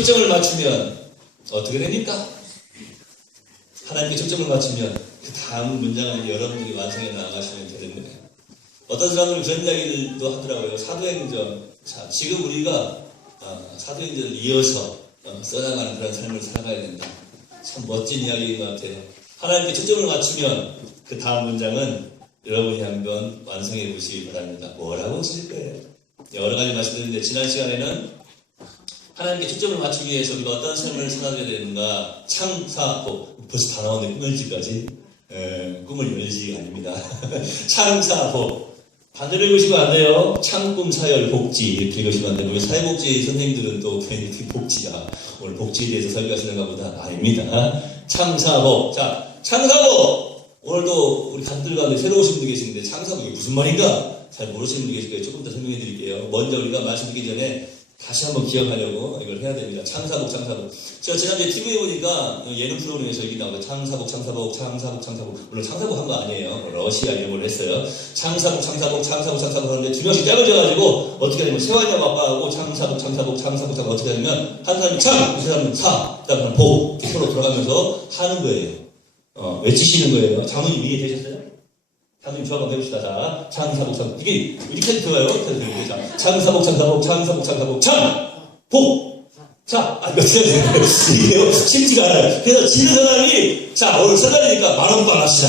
초점을 맞추면 어떻게 됩니까? 하나님께 초점을 맞추면 그 다음 문장을 여러분들이 완성해 나가시면 되는 거예요. 어떤 사람들은 그런 이야기도 하더라고요. 사도행전. 자, 지금 우리가 사도행전을 이어서 써나가는 그런 삶을 살아가야 된다. 참 멋진 이야기인 것 같아요. 하나님께 초점을 맞추면 그 다음 문장은 여러분이 한번 완성해 보시기 바랍니다. 뭐라고 쓰실 거예요? 여러 가지 말씀드렸는데 지난 시간에는 하나님께 초점을 맞추기 위해서 우리가 어떤 삶을 살아야 되는가. 창사복. 벌써 다 나오네. 꿈을지까지. 꿈을 열지가 아닙니다. 창사복. 반대로 읽으시면 안 돼요. 창꿈 사열 복지 이렇게 읽으시면 안 되고 우리 사회복지 선생님들은 또 괜히 복지야. 오늘 복지에 대해서 설교하시는가 보다. 아닙니다. 창사복. 자, 창사복. 오늘도 우리 가족들 가운데 새로 오신 분이 계시는데 창사복이 무슨 말인가? 잘 모르시는 분이 계실 거예요. 조금 더 설명해 드릴게요. 먼저 우리가 말씀드리기 전에 다시 한번 기억하려고 이걸 해야 됩니다. 창사복. 제가 지난주에 TV에 보니까 예능 프로그램에서 이게 나오고 창사복. 물론 창사복 한 거 아니에요. 러시아 이런 걸 했어요. 창사복 하는데 두 명씩 짝을 져가지고 어떻게 하냐면 세환이하고 아빠하고 창사복 어떻게 하냐면 한 사람이 창, 그 사람은 사, 그 다음에 복 이렇게 서로 돌아가면서 하는 거예요. 외치시는 거예요. 장모님 이해되셨어요? 장모님 저 한번 해봅시다. 자, 창사복 이게 이렇게 들어요. 자, 창사복 창, 복, 자, 이게요 쉽지가 않아요. 그래서 지는 사람이 자 오늘 설날이니까 10,000원 합시다.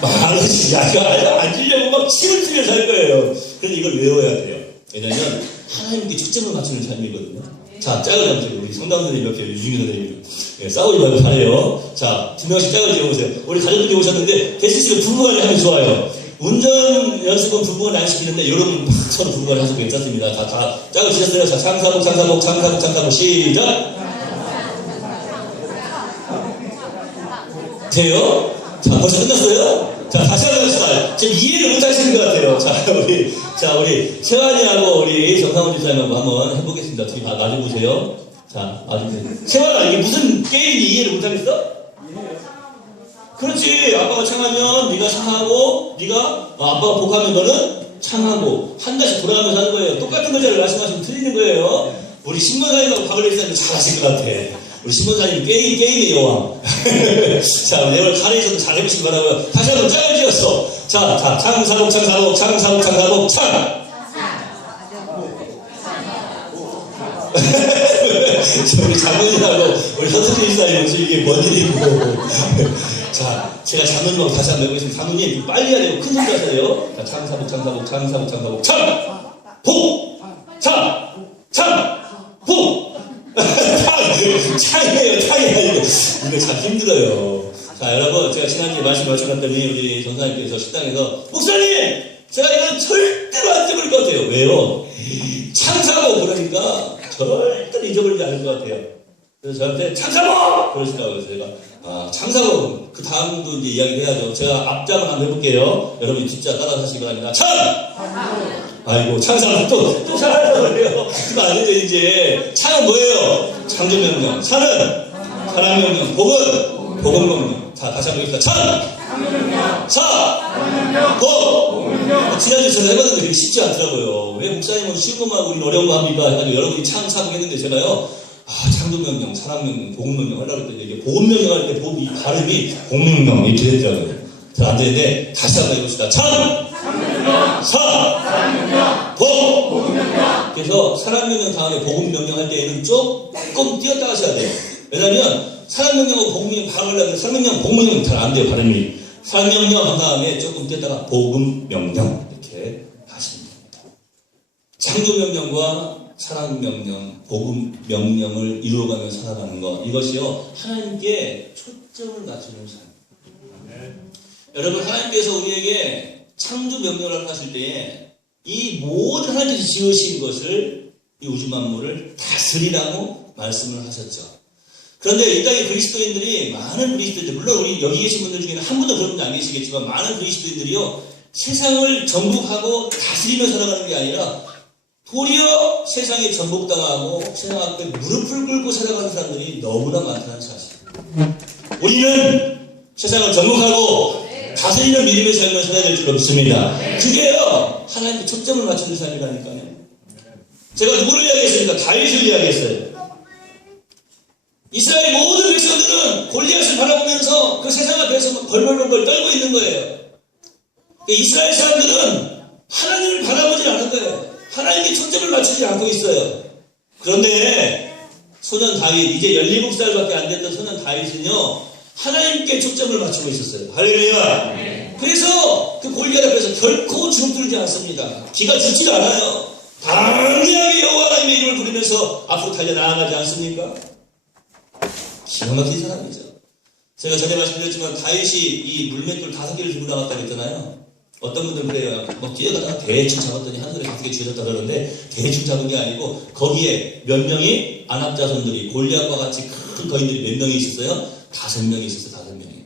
10,000원씩 약간 안 주려고 막 침을 튀면서 할 거예요. 그런데 이걸 외워야 돼요. 왜냐면 하나님께 초점을 맞추는 삶이거든요. 자, 짝을 잡으세요. 우리 성담선생님 이렇게 유중희 선생님 싸우지 말고 잘해요. 자, 두 명씩 짝을 지어보세요. 우리 가족들이 오셨는데 대신에 부부간에 하면 좋아요. 운전 연습은 부부간 안 시키는데 여러분 서로 부부간 하셔도 괜찮습니다. 다 짝을 지셨어요. 자, 창사복 시작. 돼요? 자, 벌써 끝났어요? 자, 다시 한번 합시다. 지금 이해를 못 하시는 것 같아요. 우리 세환이하고 우리 정상훈 집사님하고 한번 해보겠습니다. 둘이 마주보세요. 자, 마주보세요. 세환아, 이게 무슨 게임인지 이해를 못 하겠어? 그렇지. 아빠가 창하면 네가 상하고 네가 아빠가 복하면 너는 창하고 한 달씩 돌아가면서 하는 거예요. 똑같은 거를 말씀하시면 틀리는 거예요. 우리 신문사님하고 박을리 사님 잘하실 것 같아. 우리 신문사님 게임의 여왕. 자, 내일 카레에서도 잘 해보시기 바라고요. 다시 한번 짝을 지었어. 자, 창사복 창. 우리 장모님하고 우리 선생님 사이 무슨 이게 뭔 일이고. 자, 제가 장모님하고 다시 한번 해보겠습니다. 장모님 빨리 해야 돼요. 큰 소리 하세요. 자, 창사복 창, 복, 복. 창이에요. 이거 참 힘들어요. 자, 여러분, 제가 지난주에 말씀 마쳤더니 우리 전사님께서 식당에서 목사님! 제가 이건 절대로 안 잊어버릴 것 같아요. 왜요? 창사복 그러니까 절대로 잊어버리지 않을 것 같아요. 그래서 저한테 창사복! 그러시더라고요. 그래서 제가 창사복 그 다음도 이제 이야기를 해야죠. 제가 앞장을 한번 해볼게요. 여러분이 뒷자 따라서 하시기 바랍니다. 아이고, 창사복 또 잘하려고 그래요. 그거 안 되죠, 이제. 창은 뭐예요? 창조명령. 사는 사랑명령. 복은 복음명령. 자, 다시 한번 해봅시다. 창! 사! 복! 지난주에 제가 해봤는데 되게 쉽지 않더라고요. 왜 목사님은 쉬운 것만 하고 우리는 어려운 거 합니까? 해가지고 여러분이 창사복 했는데 제가요, 창조명령, 사랑명령, 복음명령 하려고 했더니 이게 복음명령 할 때 이 발음이 복명령 이렇게 됐더라고요. 잘 안 되는데 다시 한번 해봅시다. 창! 사! 복! 그래서 사랑명령 다음에 복음명령 할 때에는 조금 띄었다 하셔야 돼요. 왜냐면 사랑명령하고 복음명령 바로 하려면 사랑명령, 복음명령 잘 안 돼요, 발음이. 사랑명령 한 다음에 조금 띄었다가 복음명령 이렇게 하시면 됩니다. 창조명령과 사랑명령, 복음명령을 이루어가며 살아가는 것, 이것이요 하나님께 초점을 맞추는 삶. 여러분, 하나님께서 우리에게 창조명령을 하실 때에 이 모든 하나님께서 지으신 것을, 이 우주 만물을 다스리라고 말씀을 하셨죠. 그런데 이 땅의 그리스도인들이, 많은 그리스도인들, 물론 우리 여기 계신 분들 중에는 한 분도 그런 분 안 계시겠지만 많은 그리스도인들이요 세상을 정복하고 다스리며 살아가는 게 아니라 도리어 세상에 정복당하고 세상 앞에 무릎을 꿇고 살아가는 사람들이 너무나 많다는 사실. 우리는 세상을 정복하고 다스리는 믿음의 삶을 살아야 될 줄 믿습니다. 그게요 하나님께 초점을 맞추는 삶이라니까요. 제가 누구를 이야기했습니까? 다윗을 이야기했어요. 이스라엘 모든 백성들은 골리앗을 바라보면서 그 세상 앞에서 벌벌벌 떨고 있는 거예요. 이스라엘 사람들은 하나님을 바라보지 않은 거예요. 하나님께 초점을 맞추지 않고 있어요. 그런데 소년 다윗, 이제 17살밖에 안 됐던 소년 다윗은요, 하나님께 초점을 맞추고 있었어요. 할렐루야. 그래서 그 골리앗 앞에서 결코 주눅들지 않습니다. 기가 죽지 않아요. 당연하게 여호와 하나님의 이름을 부르면서 앞으로 달려나아가지 않습니까? 기가 막힌 사람이죠. 제가 전에 말씀드렸지만 다윗이 이 물맷돌 5개를 들고 나갔다고 했잖아요. 어떤 분들은 그래요. 막 뛰어가다가 대충 잡았더니 한 손에 5개 쥐어졌다 그러는데, 대충 잡은 게 아니고 거기에 몇 명이 아낙 자손들이, 골리앗과 같이 큰 거인들이 몇 명이 있었어요? 5명이 있었어요. 5명이.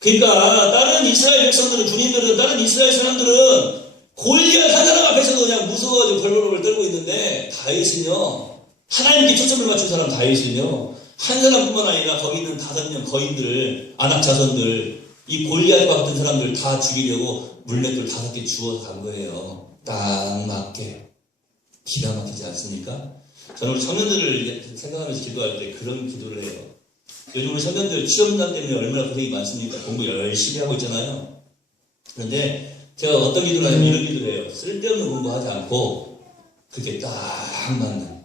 그러니까 다른 이스라엘 백성들은, 군인들은, 다른 이스라엘 사람들은 골리앗 한 사람 앞에서도 그냥 무서워가지고 벌벌벌 떨고 있는데, 다윗은요, 하나님께 초점을 맞춘 사람 다윗은요, 한 사람뿐만 아니라 거기 있는 5명 거인들, 아낙 자손들, 이 골리앗과 같은 사람들 다 죽이려고 물맷돌 5개 주워서 간 거예요. 딱 맞게. 기가 막히지 않습니까? 저는 우리 청년들을 생각하면서 기도할 때 그런 기도를 해요. 요즘 우리 청년들 취업난 때문에 얼마나 고생이 많습니까? 공부 열심히 하고 있잖아요. 그런데 제가 어떤 기도를 하냐면 이런 기도를 해요. 쓸데없는 공부하지 않고 그게 딱 맞는.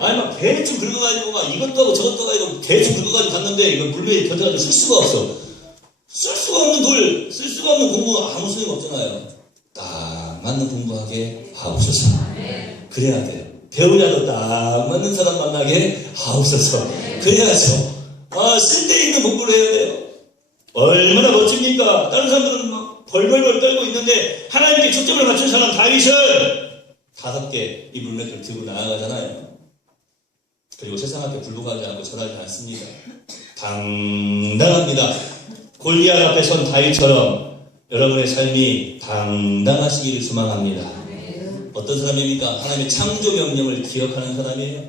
아니 막 대충 긁어가지고 막 이것도 하고 저것도 하고 대충 긁어가지고 갔는데 이거 물매에 던져가지고 쓸 수가 없어. 쓸 수가 없는 돌, 쓸 수가 없는 공부 아무 소용 없잖아요. 딱 맞는 공부하게 하옵소서. 그래야 돼요. 배우자도 딱 맞는 사람 만나게 하옵소서. 그래야죠. 쓸데있는 공부를 해야 돼요. 얼마나 멋집니까? 다른 사람들은 막 벌벌벌 떨고 있는데 하나님께 초점을 맞춘 사람 다윗은 5개 이 물맷돌 들고 나아가잖아요. 그리고 세상 앞에 굴복하지 않고 절하지 않습니다. 당당합니다. 골리앗 앞에 선 다윗처럼 여러분의 삶이 당당하시기를 소망합니다. 어떤 사람입니까? 하나님의 창조 명령을 기억하는 사람이에요.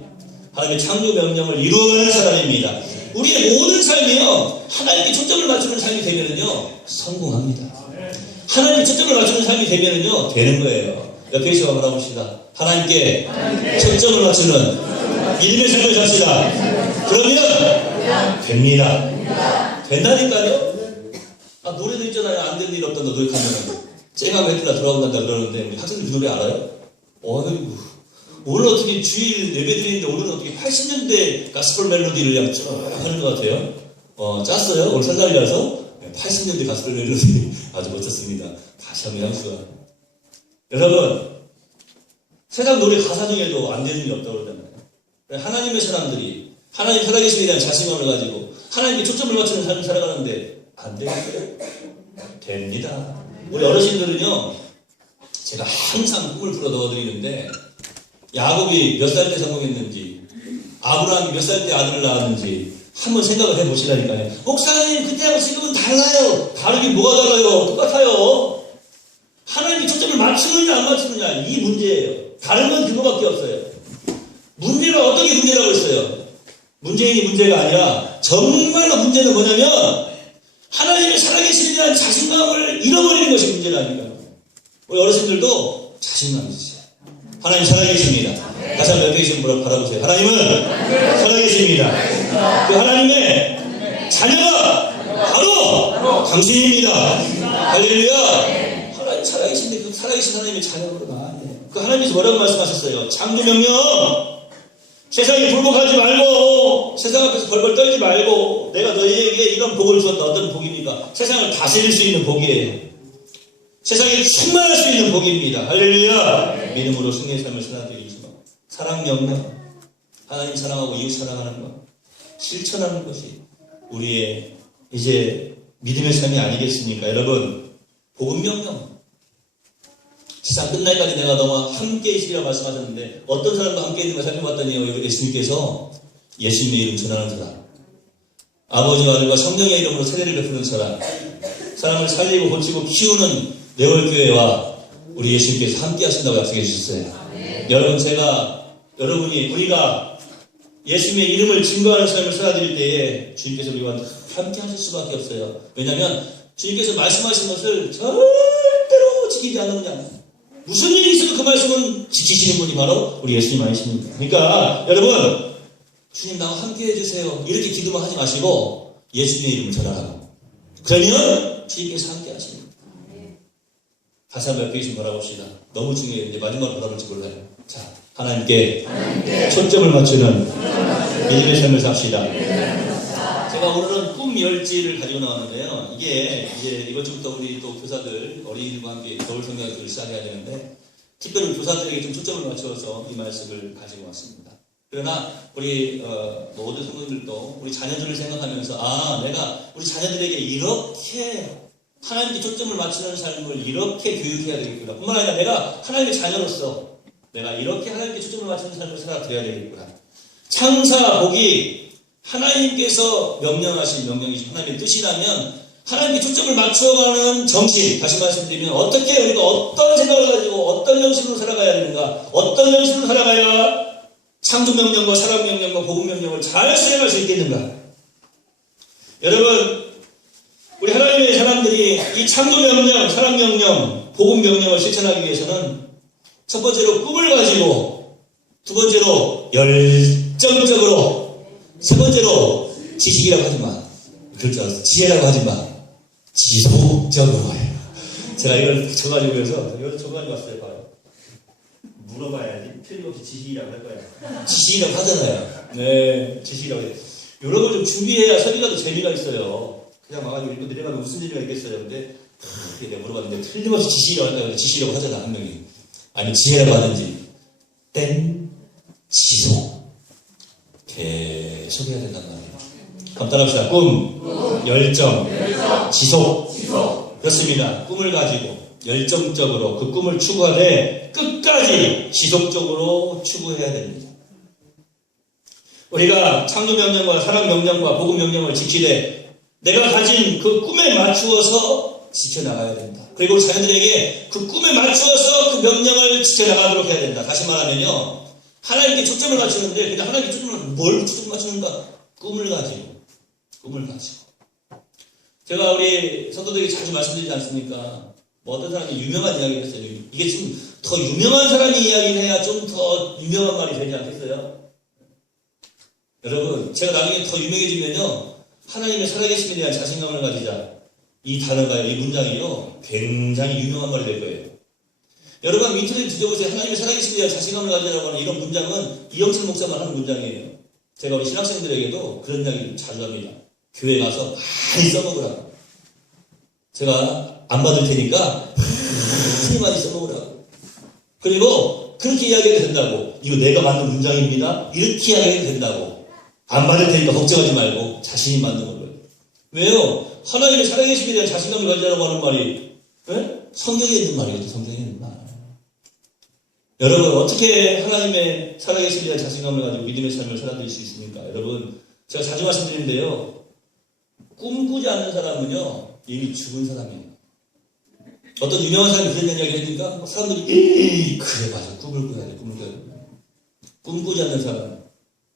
하나님의 창조 명령을 이루어가는 사람입니다. 우리의 모든 삶이요, 하나님께 초점을 맞추는 삶이 되면은요, 성공합니다. 하나님께 초점을 맞추는 삶이 되면은요, 되는 거예요. 옆에 있어 바라봅시다. 하나님께 초점을 맞추는 믿음의 삶을 삽시다. 그러면 됩니다. 된다니까요. 노래도 있잖아요. 안 되는 일 없다 노력하면 쨍하고 했더라 돌아온단다 그러는데 우리 학생들 그 노래 알아요? 어이구, 오늘 어떻게 주일 예배 드리는데 오늘은 어떻게 80년대 가스펠 멜로디를 그냥 쭉 하는 것 같아요. 짰어요? 오늘 설날이라서 80년대 가스펠 멜로디 아주 멋졌습니다. 다시 한번 향수가. 여러분, 세상 노래 가사 중에도 안 되는 일이 없다고 그러잖아요. 하나님의 사람들이 하나님 살아계심에 대한 자신감을 가지고 하나님께 초점을 맞추는 삶을 살아가는데 안 되겠어요? 됩니다. 우리 어르신들은요, 제가 항상 꿈을 풀어 넣어드리는데, 야곱이 몇 살 때 성공했는지, 아브라함이 몇 살 때 아들을 낳았는지 한번 생각을 해보시라니까요. 목사님, 그때하고 지금은 달라요. 다르게 뭐가 달라요? 똑같아요. 하나님이 초점을 맞추느냐 안 맞추느냐, 이 문제예요. 다른 건 그거밖에 없어요. 문제가 어떤 게 문제라고 했어요? 문재인이 문제가 아니라 정말로 문제는 뭐냐면 하나님의 살아계심에 대한 자신감을 잃어버리는 것이 문제라니까요. 우리 어르신들도 자신감 있으세요. 하나님 살아계십니다. 다시 한번 옆에 계신 분을 바라보세요. 하나님은 살아계십니다. 그 하나님의 자녀가 바로 당신입니다. 할렐루야. 하나님 살아계신데 그 살아계신 하나님의 자녀로 나아야 돼요. 그 하나님께서 뭐라고 말씀하셨어요? 창조명령, 세상에 불복하지 말고 세상 앞에서 벌벌 떨지 말고 내가 너희에게 이런 복을 주었다. 어떤 복입니까? 세상을 다스릴 수 있는 복이에요. 세상에 충만할 수 있는 복입니다. 할렐루야. 믿음으로 승리의 삶을 살아드리시고 사랑 명령, 하나님 사랑하고 이웃 사랑하는 것 실천하는 것이 우리의 이제 믿음의 삶이 아니겠습니까? 여러분, 복음 명령, 세상 끝날까지 내가 너와 함께 있으리라 말씀하셨는데 어떤 사람과 함께 있는 걸 살펴봤더니 예수님께서 예수님의 이름 전하는 사람, 아버지와 아들과 성령의 이름으로 세례를 베푸는 사람, 사람을 살리고 고치고 키우는 네월교회와 우리 예수님께서 함께 하신다고 약속해 주셨어요. 여러분, 우리가 예수님의 이름을 증거하는 삶을 살아드릴 때에 주님께서 우리와 함께 하실 수밖에 없어요. 왜냐하면 주님께서 말씀하신 것을 절대로 지키지 않으면 무슨 일이 있어도 그 말씀은 지키시는 분이 바로 우리 예수님 아니십니까? 그러니까 여러분, 주님 나와 함께 해주세요. 이렇게 기도만 하지 마시고 예수님의 이름을 전하라고. 그러면 주님께서 함께 하십니다. 다시 한번 옆에 계신 바라봅시다. 너무 중요해요. 이제 마지막으로 바라볼지 몰라요. 자, 하나님께 초점을 맞추는 믿음의 삶을 삽시다. 제가 오늘은 꿈 열지를 가지고 나왔는데요. 이게 이제 이번 주부터 우리 또 교사들, 어린이들과 함께 겨울 성경을 시작해야 되는데, 특별히 교사들에게 좀 초점을 맞춰서 이 말씀을 가지고 왔습니다. 그러나 우리 모든 성도들도 우리 자녀들을 생각하면서 내가 우리 자녀들에게 이렇게 하나님께 초점을 맞추는 삶을 이렇게 교육해야 되겠구나. 뿐만 아니라 내가 하나님의 자녀로서 내가 이렇게 하나님께 초점을 맞추는 삶을 살아드려야 되겠구나. 창사 복이 하나님께서 명령하신 명령이신 하나님의 뜻이라면 하나님께 초점을 맞춰가는 정신, 다시 말씀드리면 어떻게 우리가 어떤 생각을 가지고 어떤 정신으로 살아가야 되는가, 어떤 정신으로 살아가야 창조 명령과 사랑 명령과 복음 명령을 잘 수행할 수 있겠는가. 여러분, 우리 하나님의 사람들이 이 창조 명령, 사랑 명령, 복음 명령을 실천하기 위해서는 첫 번째로 꿈을 가지고, 두 번째로 열정적으로, 세 번째로 지식이라고 하지 마. 그럴 줄 알았어. 지혜라고 하지 마. 지속적으로 해요. 제가 이걸 적어가지고 해서 여기서 적어가지고 왔어요. 봐요. 물어봐야지. 틀림없이 지식이라고 할 거야. 지식이라고 하잖아요. 네, 지식이라고 해요. 이런 걸 좀 준비해야 설교가도 재미가 있어요. 그냥 와가지고 읽고 내려가면 무슨 재미가 있겠어요. 근데 내가 물어봤는데 틀림없이 지식이라고 할까요? 지식이라고 하잖아, 한 명이. 아니면 지혜라고 하든지. 땡, 지속. 계속 해야 된단 말이에요. 감탄합시다. 꿈, 열정, 지속. 그렇습니다. 꿈을 가지고 열정적으로 그 꿈을 추구하되 끝까지 지속적으로 추구해야 됩니다. 우리가 창조 명령과 사랑 명령과 복음 명령을 지키되 내가 가진 그 꿈에 맞추어서 지켜나가야 된다. 그리고 자녀들에게 그 꿈에 맞추어서 그 명령을 지켜나가도록 해야 된다. 다시 말하면요, 하나님께 초점을 맞추는데 그냥 하나님께 뭘 초점을 맞추는가? 꿈을 가지고. 제가 우리 성도들에게 자주 말씀드리지 않습니까? 뭐 어떤 사람이 유명한 이야기를 했어요. 이게 지금 더 유명한 사람이 이야기를 해야 좀 더 유명한 말이 되지 않겠어요? 여러분, 제가 나중에 더 유명해지면요, 하나님의 살아계심에 대한 자신감을 가지자. 이 단어가, 이 문장이요, 굉장히 유명한 말이 될 거예요. 여러분, 인터넷 뒤져보세요. 하나님의 살아계심에 대한 자신감을 가지라고 하는 이런 문장은 이영철 목사만 하는 문장이에요. 제가 우리 신학생들에게도 그런 이야기를 자주 합니다. 교회 가서 많이 써먹으라고. 제가 안 받을 테니까 많이 써먹으라고. 그리고 그렇게 이야기해도 된다고. 이거 내가 만든 문장입니다. 이렇게 이야기해도 된다고. 안 받을 테니까 걱정하지 말고 자신이 만든 거예요. 왜요? 하나님의 살아계심에 대한 자신감을 가지라고 하는 말이 성경에 있는 말이거든요. 성경에 있는 말. 여러분, 어떻게 하나님의 살아계심에 대한 자신감을 가지고 믿음의 삶을 살아드릴 수 있습니까? 여러분, 제가 자주 말씀드리는데요, 꿈꾸지 않는 사람은요, 이미 죽은 사람이에요. 어떤 유명한 사람이 그런 이야기 하니까 사람들이 그래 맞아, 꿈을 꿔야 돼. 꿈꾸지 않는 사람,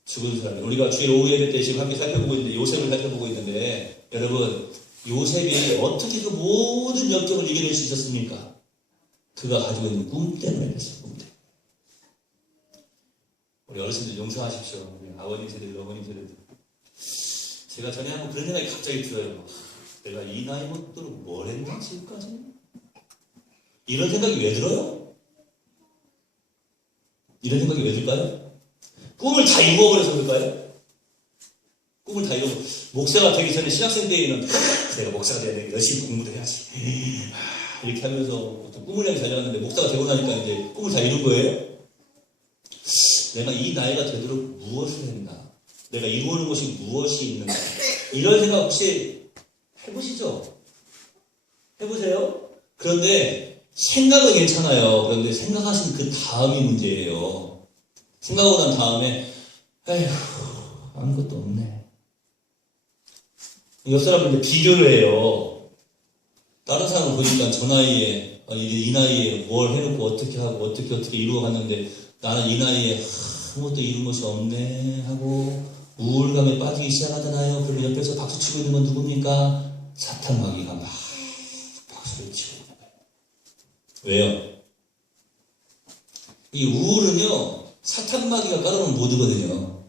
죽은 사람. 우리가 주일 오후 예배 때 지금 함께 살펴보고 있는데, 요셉을 살펴보고 있는데, 여러분, 요셉이 어떻게 그 모든 역경을 이겨낼 수 있었습니까? 그가 가지고 있는 꿈 때문에 그랬어요. 꿈 때문에. 우리 어르신들 용서하십시오. 우리 아버님 세대들, 어머님 세대들. 제가 전에 한번 그런 생각이 갑자기 들어요. 내가 이 나이 먹도록 뭘 했나 지금까지? 이런 생각이 왜 들어요? 이런 생각이 왜 들까요? 꿈을 다 이루어버려서 그럴까요? 꿈을 다 이루어. 목사가 되기 전에 신학생 때에는 내가 목사가 돼야 돼. 열심히 공부도 해야지. 이렇게 하면서 꿈을 향해 달려갔는데 목사가 되고 나니까 이제 꿈을 다 이룬 거예요. 내가 이 나이가 되도록 무엇을 했나? 내가 이루어오는 것이 무엇이 있는가? 이런 생각 혹시 해보시죠? 해보세요? 그런데 생각은 괜찮아요. 그런데 생각하신 그 다음이 문제예요. 생각하고 난 다음에 에휴, 아무것도 없네. 옆 사람을 이제 비교를 해요. 다른 사람을 보니까 저 나이에, 이 나이에 뭘 해놓고 어떻게 하고 어떻게 이루어갔는데 나는 이 나이에 아무것도 이룬 것이 없네 하고 우울감에 빠지기 시작하잖아요. 그러면 옆에서 박수치고 있는 건 누굽니까? 사탄마귀가 막 박수를 치고 있는 거예요. 왜요? 이 우울은요, 사탄마귀가 깔아놓은 모드거든요.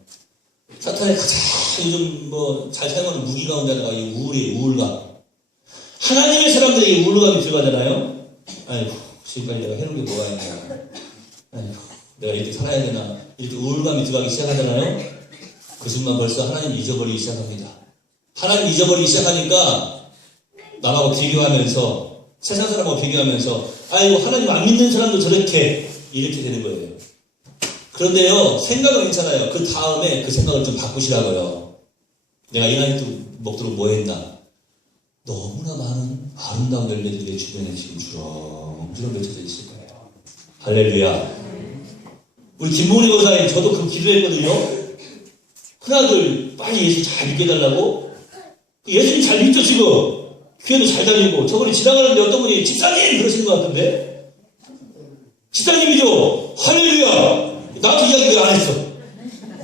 사탄의 가장 요즘 뭐 잘 사용하는 무기 가운데 하나가 이 우울감. 하나님의 사람들에게 우울감이 들어가잖아요. 아이고, 지금까지 내가 해놓은 게 뭐가 있냐. 아이고, 내가 이렇게 살아야 되나. 이렇게 우울감이 들어가기 시작하잖아요. 그 순간 벌써 하나님 잊어버리기 시작합니다. 하나님 잊어버리기 시작하니까 남하고 비교하면서, 세상 사람하고 비교하면서, 아이고, 하나님 안 믿는 사람도 저렇게, 이렇게 되는 거예요. 그런데요, 생각은 괜찮아요. 그 다음에 그 생각을 좀 바꾸시라고요. 내가 이 나이 먹도록 뭐 했나? 너무나 많은 아름다운 열매들이 내 주변에 지금 주렁주렁 맺혀져 있을 거예요. 할렐루야. 우리 김봉리 권사님, 저도 그 기도했거든요. 큰아들 빨리 예수 잘 믿게 해달라고. 예수님 잘 믿죠 지금. 교회도 잘 다니고. 저번에 지나가는데 어떤 분이 집사님 그러시는 것 같은데. 집사님이죠. 할렐루야. 나도 이야기 왜 안 했어?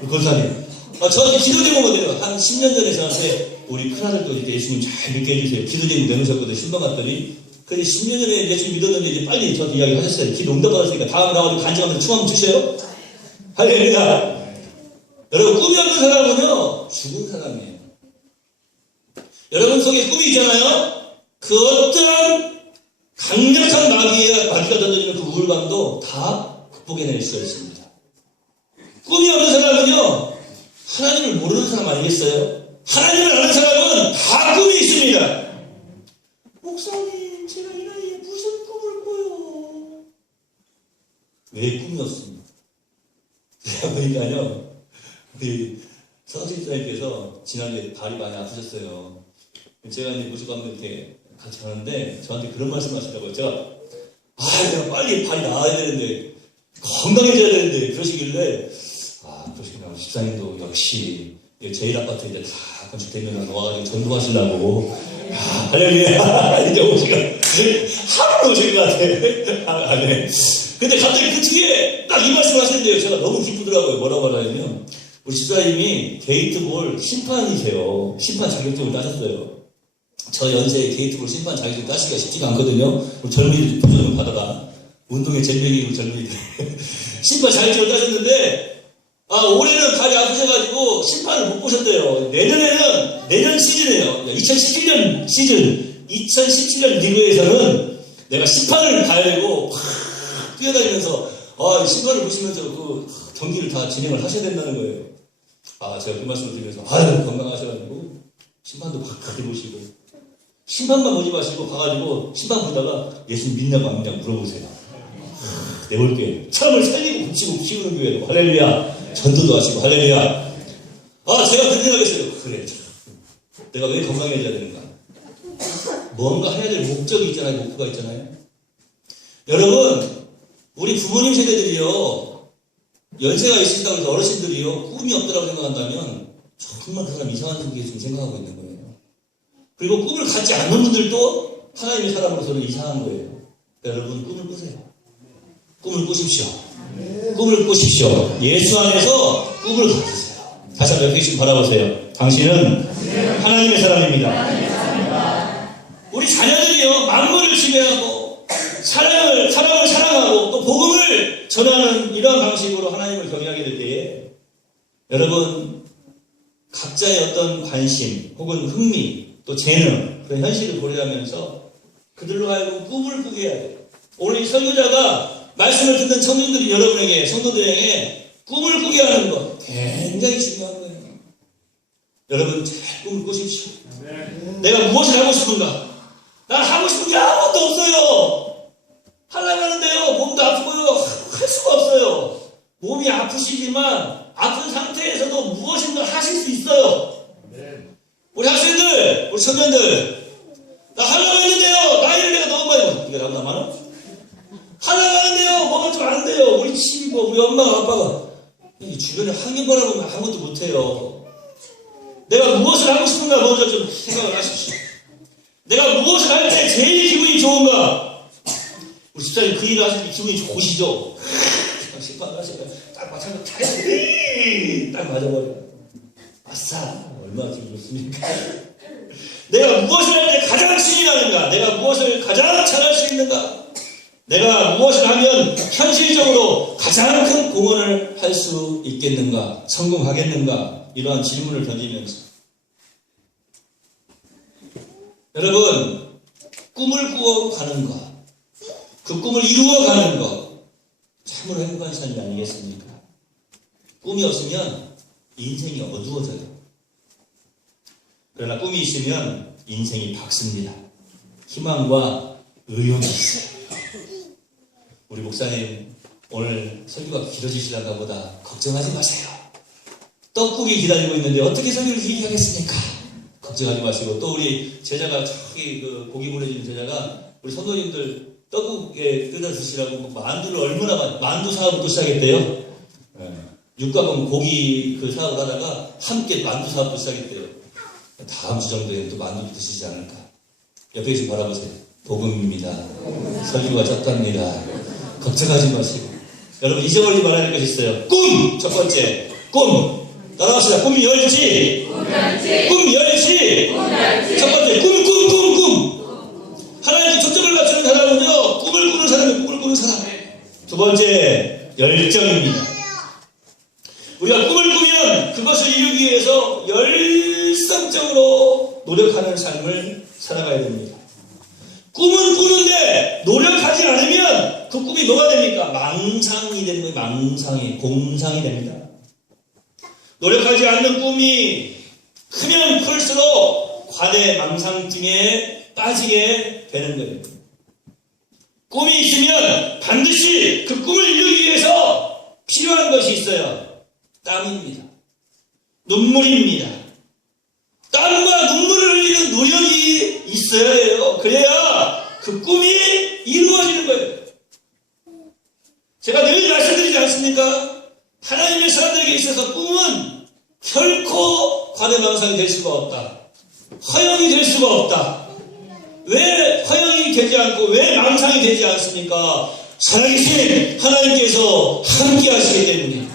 우리 권사님. 저한테 기도 제목을 내요. 한 10년 전에 저한테 우리 큰아들도 이렇게 예수님 잘 믿게 해주세요. 기도 제목 내놓으셨거든요. 신방 갔더니. 근데 10년 전에 예수님 믿었는데 이제 빨리 저한테 이야기 하셨어요. 기도 응답 받았으니까 다음에 나와서 간증하면서 춤 한번 추셔요. 할렐루야. 여러분, 꿈이 없는 사람은요, 죽은 사람이에요. 여러분 속에 꿈이 있잖아요? 그 어떤 강력한 마귀가 던져지는 그 우울감도 다 극복해낼 수가 있습니다. 꿈이 없는 사람은요, 하나님을 모르는 사람 아니겠어요? 하나님을 아는 사람은 다 꿈이 있습니다. 목사님, 제가 이 나이에 무슨 꿈을 꿔요? 왜 꿈이 없습니까? 제가 보니까요, 우리 서진사님께서 지난주에 발이 많이 아프셨어요. 제가 이제 무식하면 이렇게 같이 가는데 저한테 그런 말씀 하시더라고요. 제가 내가 빨리 발이 나아야 되는데 건강해져야 되는데 그러시길래 그러시구나. 집사님도 역시 제일 아파트 이제 다 건축되면 와가지고 전도하시려고 할렐루야. 이제 오시가 하루로 오실 것 같아. 네. 근데 갑자기 그 뒤에 딱 이 말씀 하시는데요. 제가 너무 기쁘더라고요. 뭐라고 하냐면 우리 집사님이 게이트볼 심판이세요. 심판 자격증을 따셨어요. 저 연세에 게이트볼 심판 자격증 따시기가 쉽지가 않거든요. 우리 젊은이들 도전 좀 받아라. 운동의 절벽이 젊은이들. 심판 자격증을 따셨는데 올해는 발이 아프셔가지고 심판을 못 보셨대요. 내년 시즌이에요. 2017년 시즌, 2017년 리그에서는 내가 심판을 달고 팍 뛰어다니면서 심판을 보시면서 그 경기를 다 진행을 하셔야 된다는 거예요. 제가 그 말씀을 드리면서 건강하셔가지고 심판도 팍 해보시고 심판만 보지 마시고 가가지고 심판 보다가 예수님 믿냐고 안 믿냐고 물어보세요. 내볼게요. 사람을 살리고 고치고 키우는 교회로 할렐루야. 전도도 하시고 할렐루야. 제가 그렇게 생각했어요. 그래, 내가 왜 건강해져야 되는가? 뭔가 해야 될 목적이 있잖아요. 목표가 있잖아요. 여러분, 우리 부모님 세대들이요, 연세가 있으시다고 해서 어르신들이요, 꿈이 없더라고 생각한다면 정말 그 사람 이상한 세계에 지금 생각하고 있는 거예요. 그리고 꿈을 갖지 않는 분들도 하나님의 사람으로서는 이상한 거예요. 그러니까 여러분, 꿈을 꾸세요. 꿈을 꾸십시오. 꿈을 꾸십시오. 예수 안에서 꿈을 가지세요. 다시 한번 옆에 계시고 바라보세요. 당신은 하나님의 사람입니다. 우리 자녀들이요, 만물을 지배하고 사람을 사랑하고 또 복음을 전하는 이러한 방식으로 하나님을 경외하게 될 때에 여러분, 각자의 어떤 관심 혹은 흥미 또 재능 그런 현실을 고려하면서 그들로 하여금 꿈을 꾸게 해야 돼요. 오늘 이 설교자가 말씀을 듣는 청년들이 여러분에게, 성도들에게 꿈을 꾸게 하는 것 굉장히 중요한 거예요. 여러분, 잘 꿈을 꾸십시오. 내가 무엇을 하고 싶은가? 난 하고 싶은 게 아무것도 없어요. 하려고 하는데요, 몸도 아프고요, 할 수가 없어요. 몸이 아프시지만 아픈 상태에서도 무엇인가 하실 수 있어요. 우리 학생들, 우리 청년들, 나 하려고 했는데요, 나이를 내가 너무 많이 먹어. 이게 나보다 많아? 하려고 하는데요, 뭐가 좀 안 돼요. 우리 집이 우리 엄마가 아빠가 이 주변에 환경 바라보면 아무것도 못해요. 내가 무엇을 하고 싶은가 먼저 좀 생각을 하십시오. 내가 무엇을 할 때 제일 기분이 좋은가? 우리 집사님 그 일을 하실 때 기분이 좋으시죠? 심판을 하시면 딱 마찬가지로 잘했어. 딱 맞아버려. 아싸, 얼마나 기분 좋습니까? 내가 무엇을 할 때 가장 신이 나는가? 내가 무엇을 가장 잘할 수 있는가? 내가 무엇을 하면 현실적으로 가장 큰 공헌을 할 수 있겠는가? 성공하겠는가? 이러한 질문을 던지면서 여러분, 꿈을 꾸어가는 것, 그 꿈을 이루어가는 것, 참으로 행복한 삶이 아니겠습니까? 꿈이 없으면 인생이 어두워져요. 그러나 꿈이 있으면 인생이 밝습니다. 희망과 의욕이 있어요. 우리 목사님 오늘 설교가 길어지시려나 보다 걱정하지 마세요. 떡국이 기다리고 있는데 어떻게 설교를 길게 하겠습니까? 걱정하지 마시고, 또 우리 제자가 저기 그 고기 보내주는 제자가 우리 선도님들 떡국에 끓여 드시라고 만두를 얼마나 많이, 만두 사업을 또 시작했대요. 육가공 고기 그 사업을 하다가 함께 만두 사업도 시작했대요. 다음 주 정도에 또 만두 드시지 않을까. 옆에 좀 바라보세요. 복음입니다. 설교가 짧답니다. 걱정하지 마시고. 여러분, 잊어버리지 말아야 할 것이 있어요. 꿈! 첫 번째. 꿈! 따라합시다. 꿈 열지! 꿈 열지! 첫 번째. 꿈! 하나님께 초점을 맞추는 사람은요, 꿈을 꾸는 사람이 꿈을 꾸는 사람. 두 번째, 열정입니다. 우리가 꿈을 꾸면 그것을 이루기 위해서 열성적으로 노력하는 삶을 살아가야 됩니다. 꿈은 꾸는데 노력하지 않으면 그 꿈이 뭐가 됩니까? 망상이 되는 거예요. 망상이, 공상이 됩니다. 노력하지 않는 꿈이 크면 클수록 과대 망상증에 빠지게 되는 거예요. 꿈이 있으면 반드시 그 꿈을 이루기 위해서 필요한 것이 있어요. 땀입니다. 눈물입니다. 땀과 눈물을 흘리는 노력이 있어야 해요. 그래야 그 꿈이 이루어지는 거예요. 제가 늘 말씀드리지 않습니까? 하나님의 사람들에게 있어서 꿈은 결코 과대망상이 될 수가 없다. 허영이 될 수가 없다. 왜 허영이 되지 않고 왜 망상이 되지 않습니까? 살아계신 하나님께서 함께 하시기 때문에.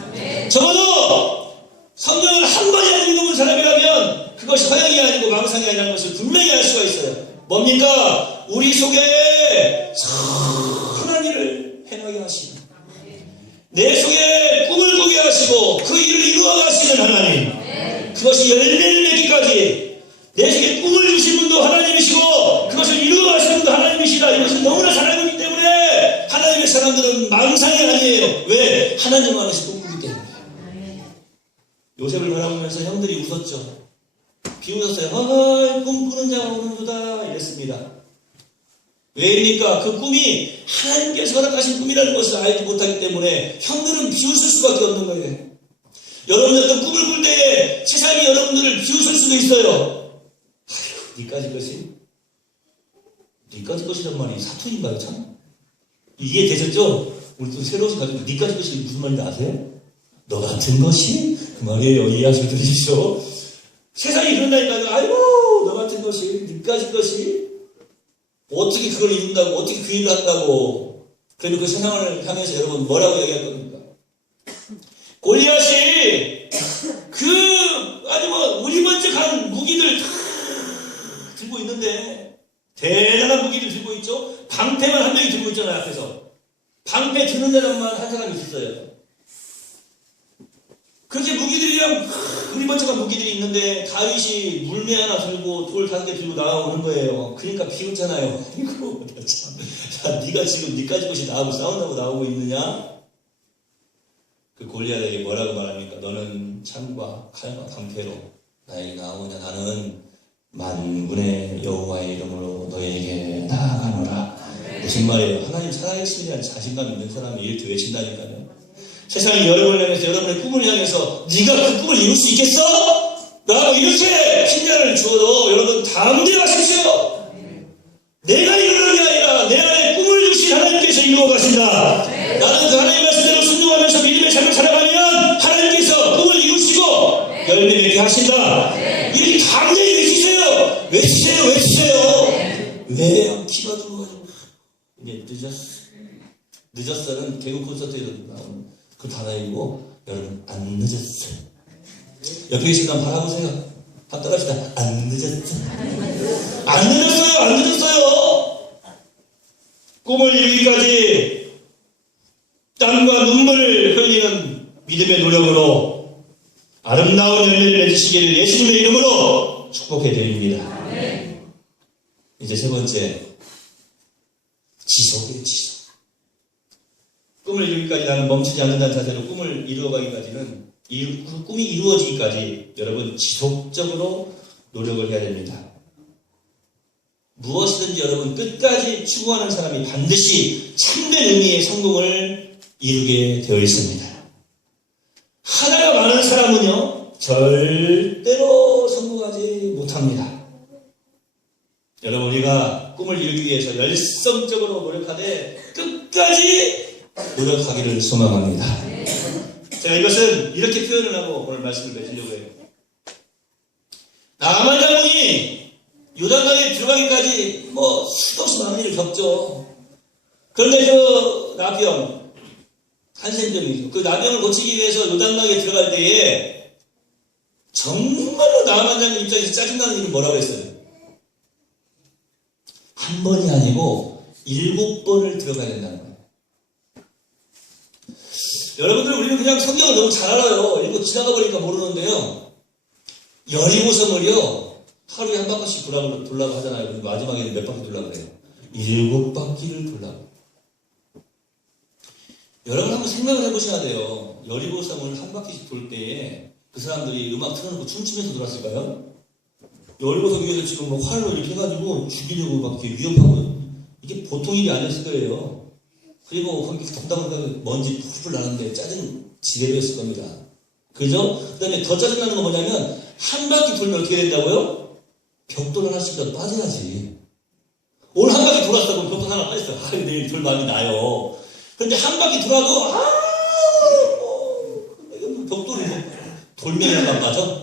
적어도 성경을 한 번이라도 읽어본 사람이라면 그것이 허영이 아니고 망상이 아니라는 것을 분명히 알 수가 있어요. 뭡니까? 우리 속에 선한 일을 행하게 하시고 내 속에 꿈을 꾸게 하시고 그 일을 이루어 가시는 하나님, 그것이 열매를 맺기까지 내 속에 꿈을 주신 분도 하나님이시고 그것을 이루어 가시는 분도 하나님이시다. 이것을 너무나 잘 알고 있기 때문에 하나님의 사람들은 망상이 아니에요. 왜? 하나님 안에서 꿈꾸기 때문에. 요셉을 바라보면서 형들이 웃었죠. 비웃었어요. 꿈꾸는 자가 오는구나 이랬습니다. 왜입니까? 그 꿈이 하나님께서 허락하신 꿈이라는 것을 알지 못하기 때문에 형들은 비웃을 수밖에 없는 거예요. 여러분들 어떤 꿈을 꿀 때에 세상이 여러분들을 비웃을 수도 있어요. 아이고, 니까지 것이? 니까지 것이란 말이 사투리인가요, 참? 이해 되셨죠? 우리 또 새로운 가지고 니까지 것이 무슨 말인지 아세요? 너 같은 것이? 그 말이에요. 이해하시고 들으십시오. 세상이 이런다니까요. 아이고, 너 같은 것이, 니까지 것이? 어떻게 그걸 이룬다고, 어떻게 그 일을 한다고. 그러면 그 세상을 향해서 여러분 뭐라고 얘기할 겁니까? 골리앗이 아주 우리번쩍한 무기들 다 들고 있는데, 대단한 무기를 들고 있죠? 방패만 한 명이 들고 있잖아요, 앞에서. 방패 드는 사람만 한 사람이 있었어요. 그렇게 무기들이랑 우리번쩍한 무기들이 있는데 다윗이 물매 하나 들고 돌 5개 들고 나오는 거예요. 그러니까 비웃잖아요. 이거 참, 야, 네가 지금 니까지 것이 나하고 싸운다고 나오고 있느냐? 그 골리앗에게 뭐라고 말합니까? 너는 창과 칼과 방패로 나에게 나오냐? 나는 만군의 여호와의 이름으로 너에게 나아가노라. 무슨 말이에요? 하나님 살아계시냐는 자신감 있는 사람이 이렇게 외친다니까요. 세상이 여러분을 향해서, 여러분의 꿈을 향해서 네가 그 꿈을 이룰 수 있겠어? 라고 이렇게 핀잔을 주어도 여러분 담대하십시오. 내가 이루는 게 아니라 내 안에 꿈을 주신 하나님께서 이루어 가신다. 나는 그 하나님의 말씀대로 순종하면서 믿음의 삶을 살아가면 하나님께서 꿈을 이루시고 열매 맺게 하신다. 이렇게 담대히 외치세요. 외치세요. 왜 키가 들어가지고 이게 늦었어는 개그 콘서트에도 나오는 그 단어이고, 여러분 안 늦었어요. 옆에 계신 분 바라보세요. 따라합시다. 안 늦었어요. 안 늦었어요. 꿈을 이루기까지 땀과 눈물을 흘리는 믿음의 노력으로 아름다운 열매를 맺으시기를 예수님의 이름으로 축복해 드립니다. 이제 세 번째, 지속이에요. 지속. 꿈을 이루기까지 나는 멈추지 않는다는 자세로 꿈을 이루어가기까지는, 그 꿈이 이루어지기까지 여러분 지속적으로 노력을 해야 됩니다. 무엇이든지 여러분 끝까지 추구하는 사람이 반드시 참된 의미의 성공을 이루게 되어 있습니다. 하나가 많은 사람은요 절대로 성공하지 못합니다. 여러분, 우리가 꿈을 이루기 위해서 열성적으로 노력하되 끝까지 노력하기를 소망합니다. 제가 이것은 이렇게 표현을 하고 오늘 말씀을 맺으려고 해요. 나아만 장군이 요단강에 들어가기까지 수도 없이 많은 일을 겪죠. 그런데 저 나병, 한센점이죠. 그 나병을 고치기 위해서 요단강에 들어갈 때에 정말로 나아만 장군 입장에서 짜증나는 일이 뭐라고 했어요? 한 번이 아니고 7번을 들어가야 된다는 거예요. 여러분들, 우리는 그냥 성경을 너무 잘 알아요. 읽고 지나가 버리니까 모르는데요. 여리고성을요 하루에 한 바퀴씩 돌라고 하잖아요. 근데 마지막에는 몇 바퀴 돌라고 그래요? 7바퀴를 돌라고. 여러분 한번 생각을 해보셔야 돼요. 여리고성을 한 바퀴씩 돌 때에 그 사람들이 음악 틀어놓고 춤추면서 돌았을까요? 여리고성 위에서 지금 활로 이렇게 해가지고 죽이려고 막 이렇게 위협하고, 이게 보통 일이 아니었을 거예요. 그리고 거기 동당당 먼지 풀풀 나는데 짜증 지대로였을 겁니다. 그죠? 그 다음에 더 짜증나는 건 뭐냐면, 한 바퀴 돌면 어떻게 된다고요? 벽돌 하나씩 더 빠져야지. 오늘 한 바퀴 돌았어. 그럼 벽돌 하나 빠졌어. 내일 돌 많이 나요. 그런데 한 바퀴 돌아도 벽돌이 돌멩이는 안 빠져?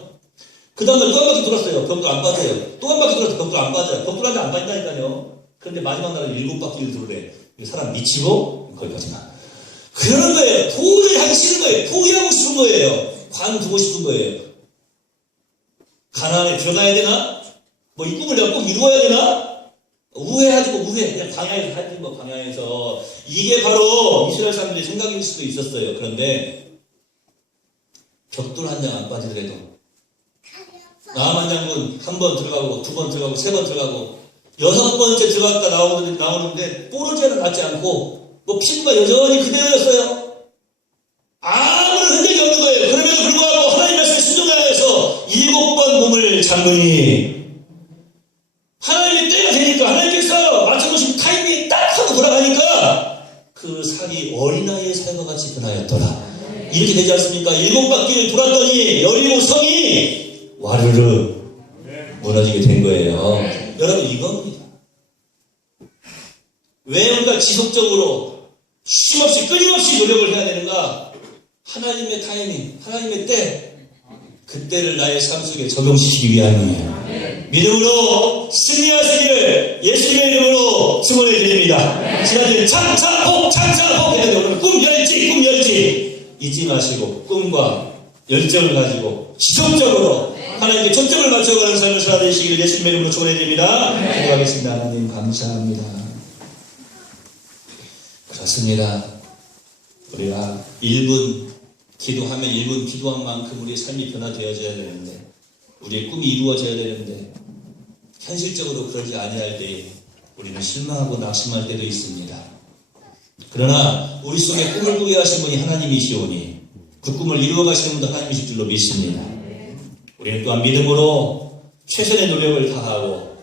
그 다음에 또 한 바퀴 돌았어요. 벽돌 안 빠져요. 또 한 바퀴 돌아서 벽돌 안 빠져요. 벽돌 한 대 안 빠진다니까요. 그런데 마지막 날은 7바퀴를 돌래. 사람 미치고 거기까지만. 그러는 거예요. 도저히 하기 싫은 거예요. 포기하고 싶은 거예요. 관두고 싶은 거예요. 가나안에 들어가야 되나? 이 꿈을 내가 꼭 이루어야 되나? 우회하지 우회. 그냥 광야에서 살지 광야에서. 이게 바로 이스라엘 사람들의 생각일 수도 있었어요. 그런데 벽돌 한 장 안 빠지더라도 나아만 장군 한 번 들어가고, 2번 들어가고, 3번 들어가고, 6번째 들어갔다 나오는데 뽀로지는 낫지 않고 피부가 여전히 그대로였어요. 아무런 흔적이 없는 거예요. 그럼에도 불구하고 하나님 말씀에 순종하여서 7번 몸을 장군이, 하나님의 때가 되니까, 하나님께서 맞춰놓으신 타이밍이 딱 하고 돌아가니까 그 살이 어린아이의 살과 같이 변하였더라. 이렇게 되지 않습니까? 7바퀴를 돌았더니 여리고성이 와르르 무너지게 된 거예요. 여러분, 이겁니다. 왜 우리가 지속적으로 쉼없이 끊임없이 노력을 해야 되는가? 하나님의 타이밍, 하나님의 때, 그때를 나의 삶 속에 적용시키기 위함이에요. 믿음으로 승리하시기를 예수님의 이름으로 축원해 드립니다. 지난주에 창차복 했는데 오늘 꿈 열지 잊지 마시고 꿈과 열정을 가지고 지속적으로 하나님께 초점을 맞춰가는 삶을 살아내시기를 예수님의 이름으로 축원해 드립니다. 기도하겠습니다. 하나님 감사합니다. 그렇습니다. 우리가 1분 기도하면 1분 기도한 만큼 우리의 삶이 변화되어져야 되는데, 우리의 꿈이 이루어져야 되는데, 현실적으로 그러지 아니할 때에 우리는 실망하고 낙심할 때도 있습니다. 그러나 우리 속에 꿈을 꾸게 하신 분이 하나님이시오니 그 꿈을 이루어 가시는 분도 하나님이실 줄로 믿습니다. 우리는 또한 믿음으로 최선의 노력을 다하고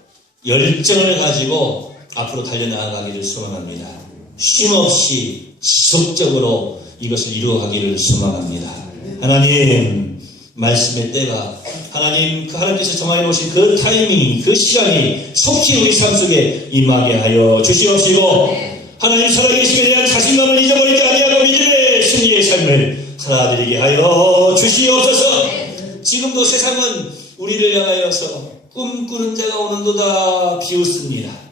열정을 가지고 앞으로 달려나가기를 소망합니다. 쉼없이 지속적으로 이것을 이루어가기를 소망합니다. 하나님, 말씀의 때가, 하나님, 하나님께서 정하여 놓으신 그 타이밍, 그 시간이 속히 우리 삶 속에 임하게 하여 주시옵시고, 하나님 살아계심에 대한 자신감을 잊어버리지 아니하고 믿음의 승리의 삶을 살아드리게 하여 주시옵소서. 지금도 세상은 우리를 향하여서 꿈꾸는 자가 오는도다 비웃습니다.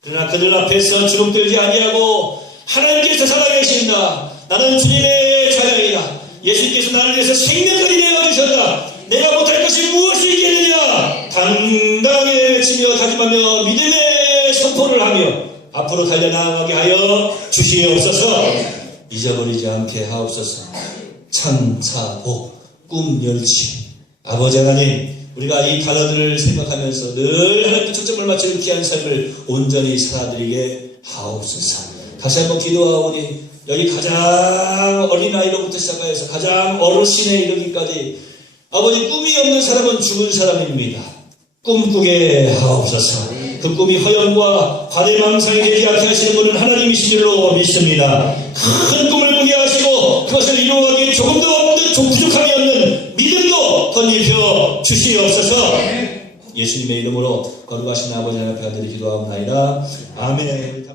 그러나 그들 앞에서 주눅들지 아니하고 하나님께서 살아계신다. 나는 주님의 자녀이다. 예수님께서 나를 위해서 생명까지 내어주셨다. 내가 못할 것이 무엇이 있겠느냐. 당당하게 외치며 다짐하며 믿음의 선포를 하며 앞으로 달려나가게 하여 주시옵소서. 잊어버리지 않게 하옵소서. 창차복 꿈 멸치. 아버지 하나님, 우리가 이 단어들을 생각하면서 늘 하나님께 초점을 맞추는 귀한 삶을 온전히 살아드리게 하옵소서. 다시 한번 기도하오니 여기 가장 어린아이로부터 시작해서 가장 어르신에 이르기까지 아버지 꿈이 없는 사람은 죽은 사람입니다. 꿈꾸게 하옵소서. 그 꿈이 허영과 관해망상이 되지 않게 하시는 분은 하나님이신 줄로 믿습니다. 큰 꿈을 꾸게 하시고 그것을 이루어가기에 조금도 없는 부족함이 없는 믿음도 덧입혀 주시옵소서. 예수님의 이름으로 거룩하신 아버지 하나님 앞에 간절히 기도하옵나이다. 아멘.